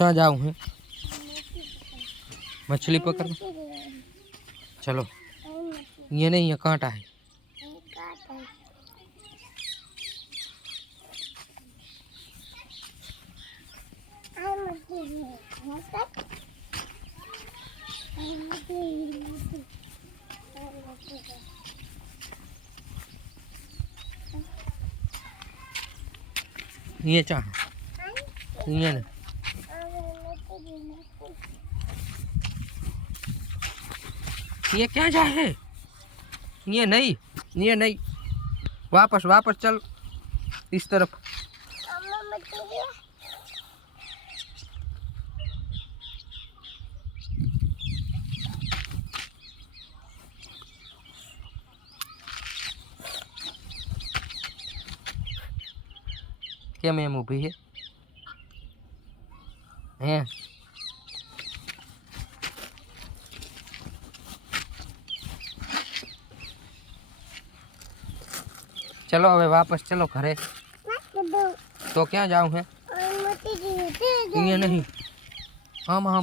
कहाँ जाऊँ है मछली पकड़। चलो ये नहीं ये कांटा है। ये चाह ये ना ये क्या जाए ये नहीं वापस वापस चल इस तरफ। क्या मैम ऊभी है चलो હવે वापस चलो घरे। तो क्या जाऊँ है ये नहीं हाँ हाँ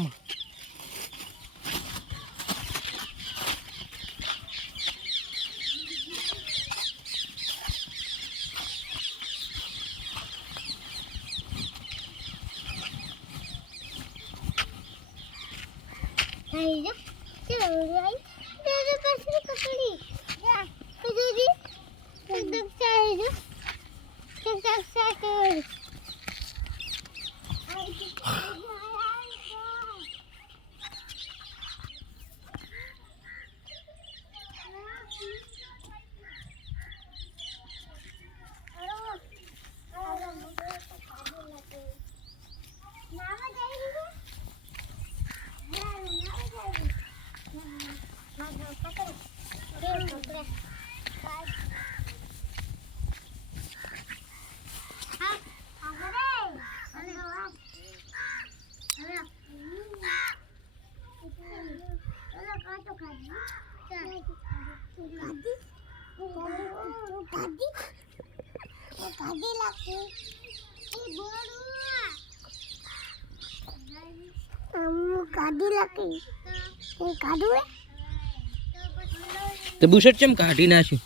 तो बुशर्ट चम काढ़ी नाख्યું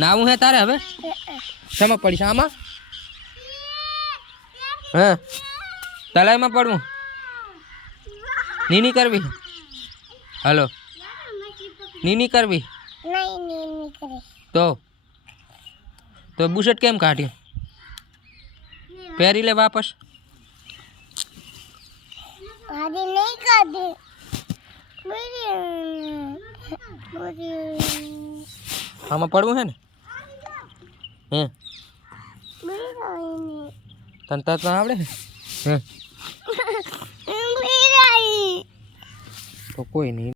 નાવું હે તારે હવે શેમાં પડી આમાં હા તલાઈમાં પડવું નીની કરવી હાલો નીની કરવી नहीं करे તો બુશર્ટ કેમ કાઢ્યું પહેરી લે વાપસ आदि नहीं काटे આમાં પડવું હે ને હે તને તરતા આવડે હે તો કોઈ નહીં।